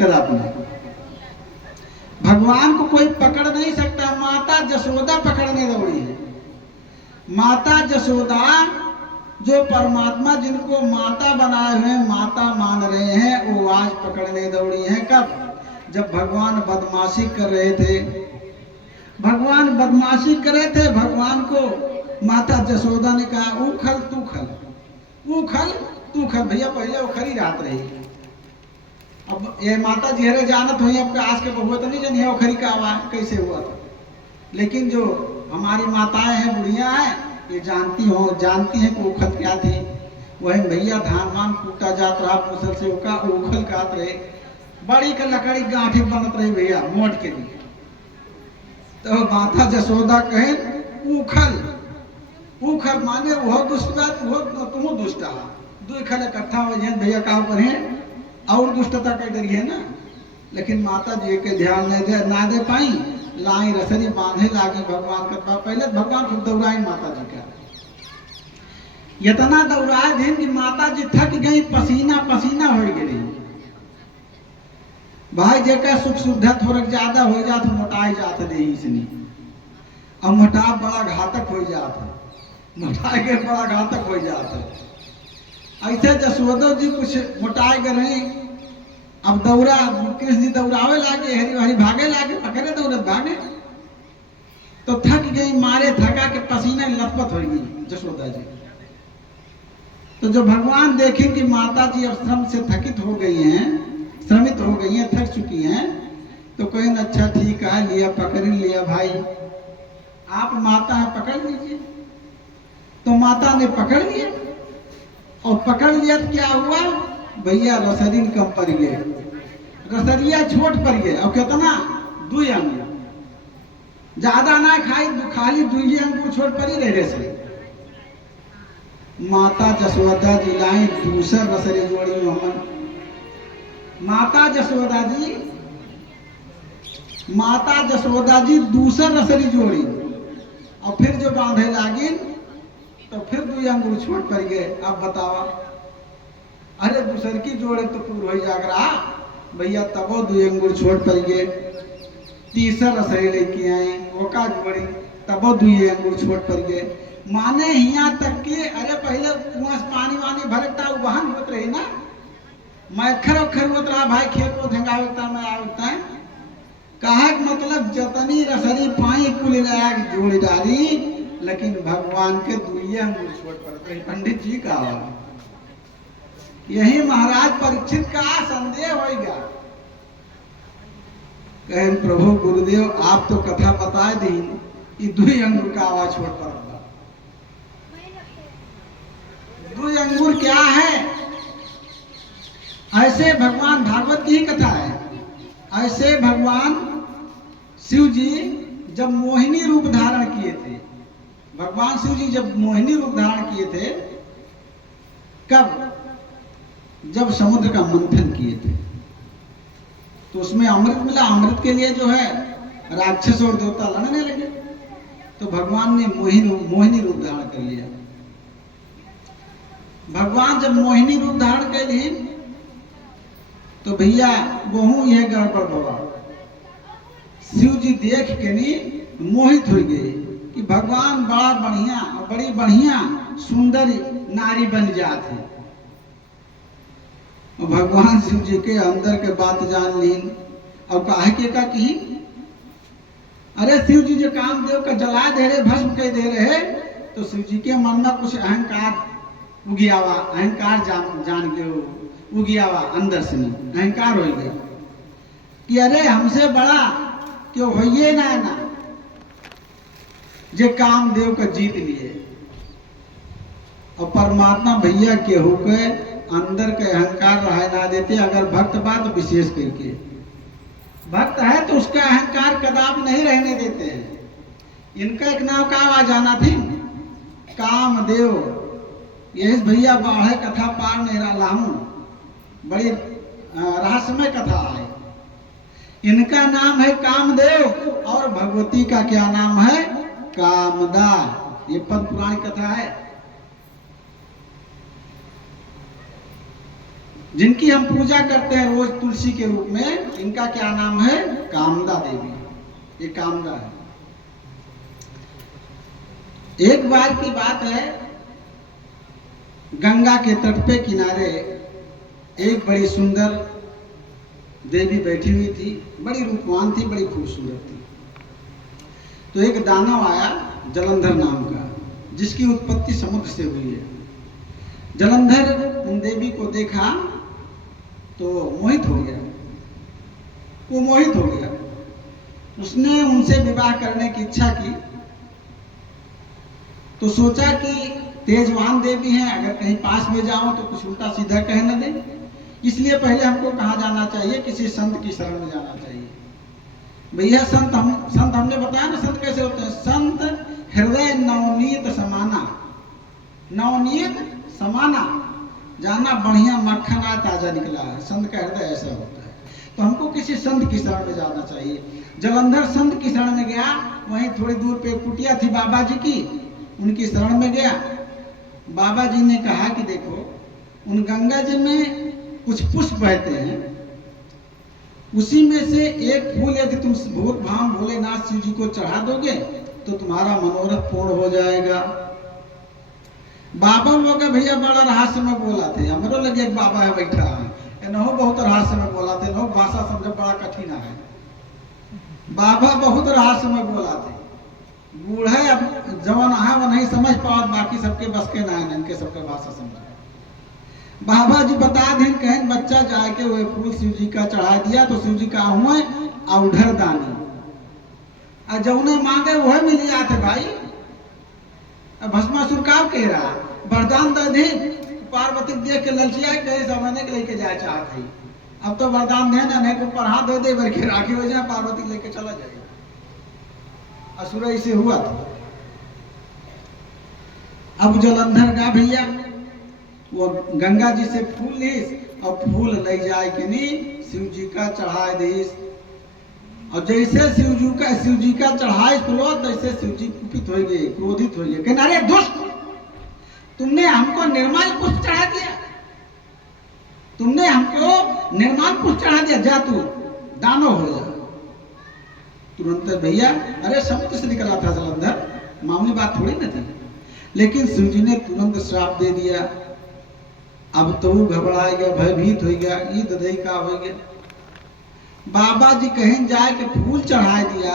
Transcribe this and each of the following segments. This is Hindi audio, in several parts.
कदापि नहीं। भगवान को कोई पकड़ नहीं सकता। माता जसोदा पकड़ने दौड़ी है। माता जसोदा जो परमात्मा जिनको माता बनाए हुए माता मान रहे हैं, वो आज पकड़ने दौड़ी हैं। कब? जब भगवान बदमाशी कर रहे थे। भगवान बदमाशी कर रहे थे। भगवान को माता जसोदा ने कहा उखल तू खल, उखल तू खल। भैया पहले उखरी रात रही। अब ये माता जी हरे जानत हुई, अब आज के बहुआ तो नहीं जानी है उखरी का आवाज कैसे हुआ था। लेकिन जो हमारी माताएं हैं, बुढ़िया हैं, ये जानती हैं कि उखल क्या थी। वही भैया धान वान कूटा जात रहा मुसल से, उखल काट रहे। बड़ी के लकड़ी गांठी बनत रही भैया मोट के लिए। तो माता जसोदा कहे उखल, उखल माने वह दुष्ट बात, वह तुम दुष्ट आ। दो खल इकट्ठा हो जाए भैया का ऊपर है और दुष्टता कर डरी है ना। लेकिन माता जी के ध्यान ना दे पाई। लाई रसरी बांधे लागी भगवान का। पहले भगवान खूब दौड़ाई माता जी का। इतना दौड़ाए दिन कि माता जी थक गई, पसीना पसीना हो गई। भाई जेका सुख सुविधा थोड़ा ज्यादा हो जात मोटाई जात दे इसने। अब मोटा बड़ा घातक हो जात है, मोटाई के बड़ा घातक हो जात है। ऐसे जसोदा जी कुछ मोटाई गए। अब दौड़ा कृष्ण जी दौड़ावे लागे, हरी हरी भागे लागे, पकड़े दौड़त भागे। तो थक गई, मारे थका के पसीने लथपथ हो गई जसोदा जी। तो जब भगवान देखें कि माता जी अब श्रम से थकित हो गई हैं, श्रमित हो गई हैं, थक चुकी हैं, तो कहें अच्छा ठीक है, लिया पकड़ लिया भाई, आप माता है पकड़ लीजिए। तो माता ने पकड़ लिया। और पकड़ लिया तो क्या हुआ भैया, रसरीन कम पड़ गए, रसरिया छोट पड़ गए। और कितना? 2 अंगूर, ज्यादा ना खाई, खाली 2 अंगूर छोट पड़ी रहे से। माता जसोदा जी लाई दूसर रसरी जोड़ी मोहम्मद। माता जसोदा जी दूसर रसरी जोड़ी। और फिर जो बांधे लागी तो फिर 2 अंगूर छोट पड़ गए। अब बतावा, अरे दूसर की जोड़े तो पूरा हो जाग रहा भैया, तब 2 अंगूर छोट पड़ गए। तीसर रसरी लेके आए, वो का जोड़ी, तब 2 अंगूर छोट पड़ गए। माने यहाँ तक कि अरे पहले कुआं से पानी वानी भरता वहन होत रही ना, मैं खर होत रहा भाई, खेत को धंगावता मैं आवता है। कहा मतलब जतनी रसरी पाई कुल लगा जोड़ डाली, लेकिन भगवान के 2 अंगूर छोट पड़ते रही। पंडित जी का यही महाराज परीक्षित का संदेह होगा। कहें प्रभु गुरुदेव आप तो कथा बताए दी, ये 2 अंगूर का आवाज छोड़ पड़ा। 2 अंगूर क्या है? ऐसे भगवान, भागवत की ही कथा है, ऐसे भगवान शिव जी जब मोहिनी रूप धारण किए थे, भगवान शिव जी जब मोहिनी रूप धारण किए थे, कब? जब समुद्र का मंथन किए थे। तो उसमें अमृत मिला। अमृत के लिए जो है राक्षस और देवता लड़ने लगे। तो भगवान ने मोहिनी रूप धारण कर लिया। भगवान जब मोहिनी रूप धारण कर ली तो भैया बहु यह गड़बड़ बाबा। शिव जी देख के नहीं मोहित हो गए कि भगवान बड़ा बढ़िया, बड़ी बढ़िया सुंदर नारी बन जाते। और भगवान शिव जी के अंदर के बात जान ली। और काहे के का कही, अरे शिव जी जो कामदेव का जला दे रहे, भस्म कर दे रहे, तो शिव जी के मन में कुछ अहंकार उगियावा, अहंकार जान के उगियावा अंदर से नहीं, अहंकार हो गया कि अरे हमसे बड़ा क्यों होइए ना जे कामदेव का जीत लिए। और परमात्मा भैया के होके अंदर के अहंकार रहा ना देते। अगर भक्त बात विशेष करके भक्त है तो उसका अहंकार कदापि नहीं रहने देते हैं। इनका एक नाम का आवाज आना थी, कामदेव। यही भैया बाढ़े कथा पार नहीं रहा हूं, बड़ी रहस्यमय कथा है। इनका नाम है कामदेव और भगवती का क्या नाम है? कामदा। ये पद्म पुराण कथा है। जिनकी हम पूजा करते हैं रोज तुलसी के रूप में, इनका क्या नाम है? कामदा देवी। ये कामदा है। एक बार की बात है, गंगा के तट पे किनारे एक बड़ी सुंदर देवी बैठी हुई थी, बड़ी रूपवान थी, बड़ी खूबसूरत थी। तो एक दानव आया जलंधर नाम का, जिसकी उत्पत्ति समुद्र से हुई है। जलंधर उन देवी को देखा तो मोहित हो गया, वो मोहित हो गया। उसने उनसे विवाह करने की इच्छा की, तो सोचा कि तेजवान देवी हैं, अगर कहीं पास में जाऊं तो कुछ उल्टा सीधा कह न दे, इसलिए पहले हमको कहाँ जाना चाहिए? किसी संत की शरण में जाना चाहिए। भैया संत हमने बताया ना संत कैसे होते हैं। संत हृदय नवनीत समाना, नवनीत समाना, जाना बढ़िया मक्खना ताजा निकला है, संत का हृदय ऐसा होता है। तो हमको किसी संत की शरण में जाना चाहिए। जलंधर संत की शरण में गया, वहीं थोड़ी दूर पे कुटिया थी बाबा जी की, उनकी शरण में गया। बाबा जी ने कहा कि देखो, उन गंगा जी में कुछ पुष्प बहते हैं, उसी में से एक फूल यदि तुम भूत भाम भोलेनाथ शिव जी को चढ़ा दोगे तो तुम्हारा मनोरथ पूर्ण हो जाएगा। बाबा लोग भैया बड़ा रहस्य में बोला थे, हमरो लगे एक बाबा है बैठा है, इन्हों बहुत रहस्य में बोला थे, इन्हों भाषा समझ बड़ा कठिन है। बाबा बहुत रहस्य में बोला थे, बूढ़े अब जवान है वो नहीं समझ पाओ, बाकी सबके बस के ना है, इनके सबके भाषा समझ। बाबा जी बता दें, कहें बच्चा जाके वो फूल शिव जी का चढ़ा दिया तो शिव जी का हुआ औढ़र दानी, और जौने मांगे वह मिल जाते भाई। अब भस्मासुर का कह रहा वरदान दे दे, पार्वती देख के ललचिया कहे समझने के लेके जाए चाहत है। अब तो वरदान देना नहीं, को पढ़ा दे दे बल्कि राखी हो जाए, पार्वती लेके चला जाएगा। असुर ऐसे हुआ था। अब जलंधर का भैया वो गंगा जी से फूल लीस और फूल ले जाए कि नहीं शिव जी का चढ़ाए दीस, और जैसे शिव जी का चढ़ाए फूलो, तैसे शिव जी कुपित हो गए, क्रोधित हो गए, कहना अरे दुष्ट, तुमने हमको निर्मल पुष्प चढ़ा दिया, तुमने हमको निर्मल पुष्प चढ़ा दिया, जा तू दानो हो जा। तुरंत भैया, अरे समुद्र से निकला था जलंधर, मामूली बात थोड़ी न थी, लेकिन शिव जी ने तुरंत श्राप दे दिया। अब तो घबरा गया, भयभीत हो गया, ई दही का हो गया। बाबा जी कहीं जाए के फूल चढ़ा दिया,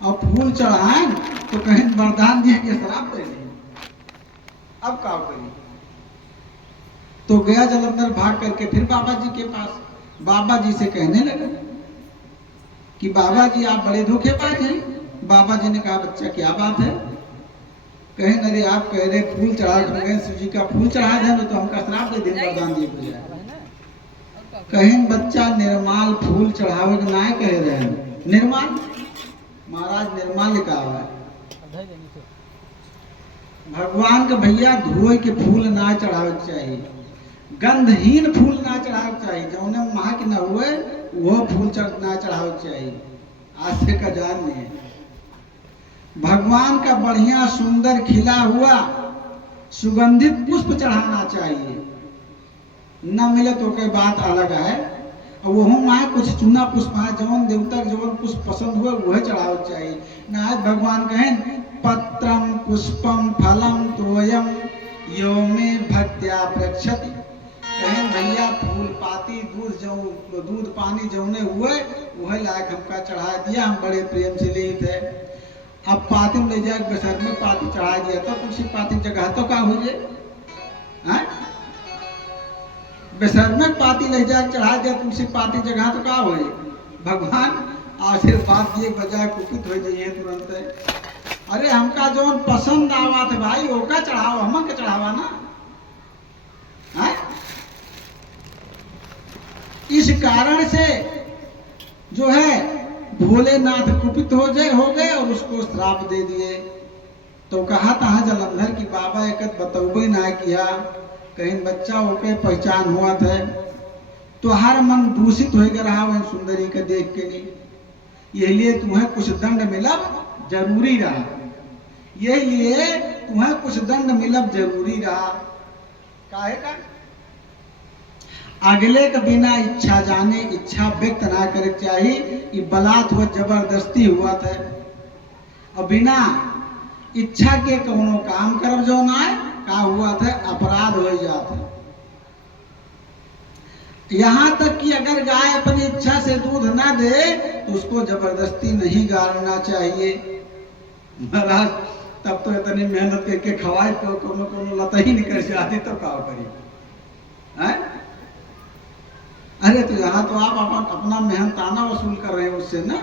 और फूल चढ़ाए तो कहीं वरदान दिया के शराब दे दी, अब क्या करी? तो गया जलंधर भाग करके फिर बाबा जी के पास, बाबा जी से कहने लगा कि बाबा जी आप बड़े धोखेबाज हैं। बाबा जी ने कहा बच्चा क्या बात है? कहें अरे आप कह रहे फूल चढ़ा गए, शिव जी का फूल चढ़ा दें तो हमका श्राप दे दें, वरदान दिए हो जाए। कहें बच्चा निर्माल फूल चढ़ावे के ना कह रहे हैं, निर्माल महाराज निर्माल लिखा हुआ है। भगवान के भैया धोए के फूल ना चढ़ावे चाहिए, गंधहीन फूल ना चढ़ावे चाहिए, जौने महा के न हुए वो फूल ना चढ़ावे चाहिए। आज से का जान नहीं है। भगवान का बढ़िया सुंदर खिला हुआ सुगंधित पुष्प चढ़ाना चाहिए, न मिले तो कोई बात अलग है। और वो माए कुछ चुना पुष्प है, जवन देवता जवन पुष्प पसंद हुए वह चढ़ावे चाहिए। ना भगवान कहें पत्रम पुष्पम फलम तोयम यो में भक्त्या प्रक्षति, कहें भैया फूल पाती दूध पानी जौने हुए वह लायक हमका चढ़ा दिया, हम बड़े प्रेम से ले थे। अब पाती में ले जाए बसर में पाती चढ़ा दिया तो तुलसी पाती जगह तो का हो जाए, बसर में पाती ले जाए चढ़ा दिया तुलसी पाती जगह तो का हो जाए। भगवान आशीर्वाद दिए बजाय कुपित हो जाइए तुरंत। अरे हमका जो पसंद आवा थे भाई ओका चढ़ाओ, हम के चढ़ावा ना है? इस कारण से जो है भोलेनाथ कुपित हो गए और उसको श्राप दे दिए। तो कहा था जलंधर की बाबा एक बतौबे ना किया, कहीं बच्चा होके पहचान हुआ था तो हर मन दूषित हो गया रहा वह सुंदरी के देख के नहीं, यही लिए तुम्हें कुछ दंड मिलब जरूरी रहा, यही लिए तुम्हें कुछ दंड मिलब जरूरी रहा। काहे का? अगले के बिना इच्छा जाने इच्छा व्यक्त ना करे चाहिए। ये बलात् हुआ जबरदस्ती हुआ था और बिना इच्छा के कोनो काम कर जो ना का हुआ था अपराध हो जाता। यहां तक कि अगर गाय अपनी इच्छा से दूध ना दे तो उसको जबरदस्ती नहीं गाड़ना चाहिए। महाराज तब तो इतनी मेहनत करके खवाए तो कोनो कोनो लता ही निकल जाती तो क्या करी है? अरे तो यहाँ तो आप अपना मेहनताना वसूल कर रहे हैं उससे ना,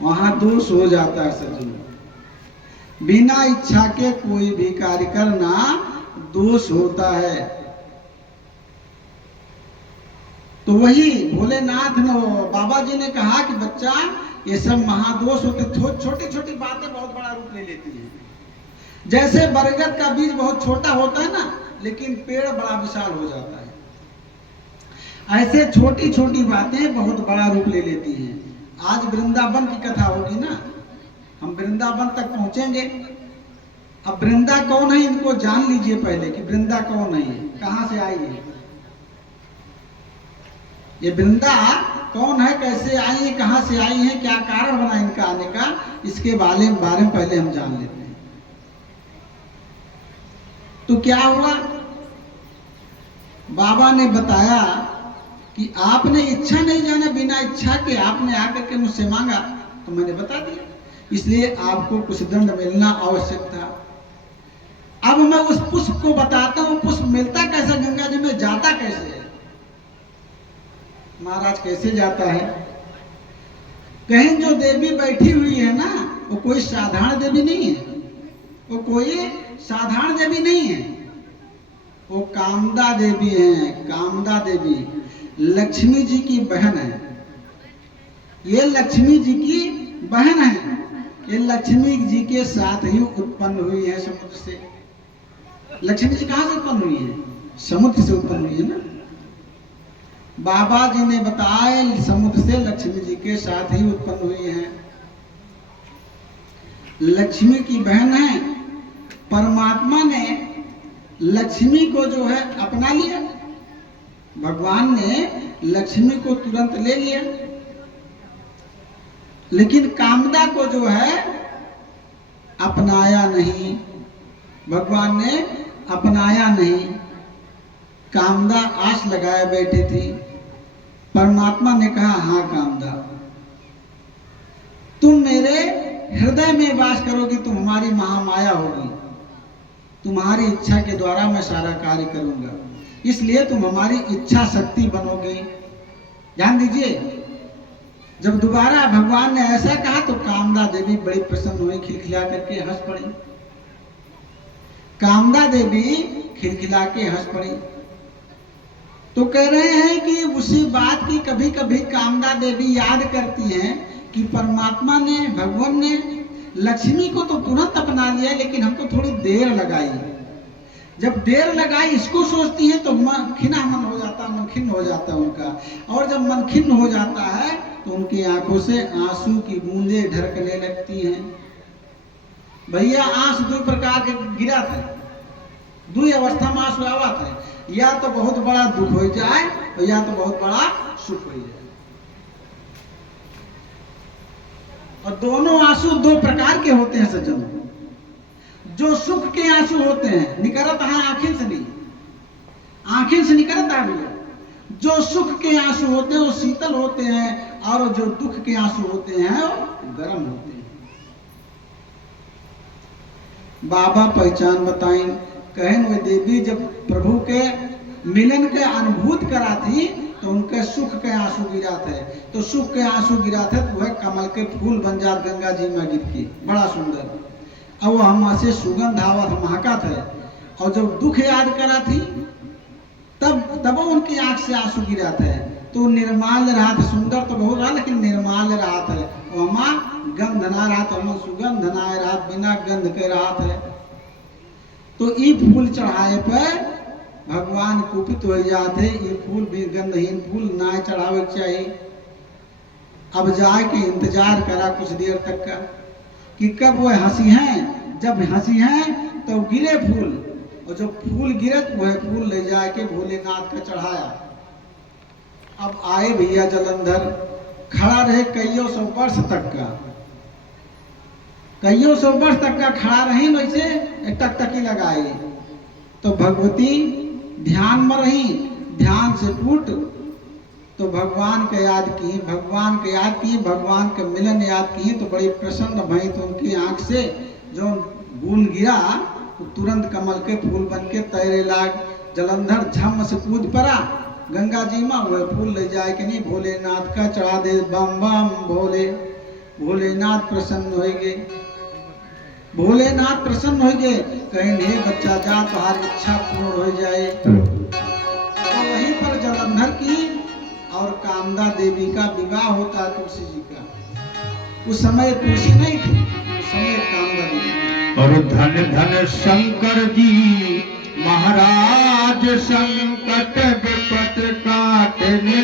वहां दोष हो जाता है सज्जन। बिना इच्छा के कोई भी कार्य करना दोष होता है। तो वही भोलेनाथ ने बाबा जी ने कहा कि बच्चा ये सब महादोष होते, छोटी छोटी बातें बहुत बड़ा रूप ले लेती हैं। जैसे बरगद का बीज बहुत छोटा होता है ना, लेकिन पेड़ बड़ा विशाल हो जाता है, ऐसे छोटी छोटी बातें बहुत बड़ा रूप ले लेती हैं। आज वृंदावन की कथा होगी ना, हम वृंदावन तक पहुंचेंगे। अब वृंदा कौन है इनको जान लीजिए पहले कि वृंदा कौन है, कहां से आई है ये वृंदा कौन है, कैसे आई है, कहां से आई है, क्या कारण बना इनका आने का, इसके बारे में पहले हम जान लेते हैं। तो क्या हुआ, बाबा ने बताया कि आपने इच्छा नहीं जाना, बिना इच्छा के आपने आकर के मुझसे मांगा तो मैंने बता दिया, इसलिए आपको कुछ दंड मिलना आवश्यक था। अब मैं उस पुष्प को बताता हूं, पुष्प मिलता कैसे गंगा जी में, जाता कैसे है। महाराज कैसे जाता है, कहीं जो देवी बैठी हुई है ना वो कोई साधारण देवी नहीं है, वो कोई साधारण देवी नहीं है, वो कामदा देवी है। कामदा देवी लक्ष्मी जी की बहन है। ये लक्ष्मी जी की बहन है, ये लक्ष्मी जी के साथ ही उत्पन्न हुई है समुद्र से। लक्ष्मी जी कहां से उत्पन्न हुई है, समुद्र से उत्पन्न हुई है ना। बाबा जी ने बताया समुद्र से लक्ष्मी जी के साथ ही उत्पन्न हुई है। लक्ष्मी की बहन है। परमात्मा ने लक्ष्मी को जो है अपना लिया, भगवान ने लक्ष्मी को तुरंत ले लिया, लेकिन कामदा को जो है अपनाया नहीं, भगवान ने अपनाया नहीं। कामदा आस लगाए बैठी थी, परमात्मा ने कहा हाँ कामदा तुम मेरे हृदय में वास करोगी, तुम हमारी महामाया होगी, तुम्हारी इच्छा के द्वारा मैं सारा कार्य करूंगा, इसलिए तुम हमारी इच्छा शक्ति बनोगी। ध्यान दीजिए, जब दोबारा भगवान ने ऐसा कहा तो कामदा देवी बड़ी प्रसन्न हुई, खिलखिला करके हंस पड़ी। कामदा देवी खिलखिला के हंस पड़ी। तो कह रहे हैं कि उसी बात की कभी कभी कामदा देवी याद करती हैं कि परमात्मा ने, भगवान ने लक्ष्मी को तो तुरंत अपना लिया, लेकिन हमको थोड़ी देर लगाई। जब देर लगाई इसको सोचती है तो खिना मन हो जाता, मन खिन्न हो जाता है उनका, और जब मन खिन्न हो जाता है तो उनकी आंखों से आंसू की बूंदें ढरकने लगती हैं। भैया आंसू दो प्रकार के गिरा था, दो अवस्था में आंसू आवत है, या तो बहुत बड़ा दुख हो जाए और या तो बहुत बड़ा सुख हो जाए। और दोनों आंसू दो प्रकार के होते हैं सज्जनों। जो सुख के आंसू होते हैं निकलता है आंखें से नहीं, आंखें से निकलता है भैया। जो सुख के आंसू होते हैं वो शीतल होते हैं, और जो दुख के आंसू होते हैं वो गर्म होते हैं। बाबा पहचान बताएं, कहें वे देवी जब प्रभु के मिलन के अनुभूत करा थी तो उनके सुख के आंसू गिरा थे, तो सुख के आंसू गिरा थे तो वह कमल के फूल बन जात गंगा जी में गिर के, बड़ा सुंदर। अब वो हम से सुगंध आवत महका थे, और जब दुख याद करा थी तब उनकी आंख से आंसू गिरा थे। तो निर्माल रहा था, सुंदर तो बहुत रहा लेकिन निर्माल रहा था, वहां गंध ना रहा था, वहां सुगंध ना रहा, बिना गंध के रहा था। तो ये फूल चढ़ाए पे भगवान कुपित हो जाते, ये फूल भी गंधहीन फूल ना चढ़ावे चाहिए। अब जाके इंतजार करा कुछ देर तक का कि कब वो हंसी हैं, जब हंसी हैं तो गिरे फूल, और जब फूल गिरत वह फूल ले जाके भोलेनाथ का चढ़ाया। अब आए भैया जलंधर, खड़ा रहे कईयों सौ वर्ष तक का, कईयों सौ वर्ष तक का खड़ा रही, वैसे एक टकटकी लगाई। तो भगवती ध्यान में रही, ध्यान से फूट तो भगवान के याद की, भगवान के याद की, भगवान के मिलन याद की, तो बड़ी प्रसन्न भई। तो उनकी आंख से जो बूंद गिरा तो तुरंत कमल के फूल बन के तैरे लाग। जलंधर झम से कूद पड़ा गंगा जी में, वह फूल ले जाए कि नहीं भोलेनाथ का चढ़ा दे। बम बम भोले, भोलेनाथ प्रसन्न हो गए, भोलेनाथ प्रसन्न हो गए। कहीं हे बच्चा जा तुम्हारी इच्छा पूर्ण हो जाए। तो वहीं पर जलंधर की और कामदा देवी का विवाह होता है तुलसी जी का। उस समय तुलसी नहीं थी, उस समय कामदा देवी। और धन धन शंकर जी महाराज, संकट विपत काटने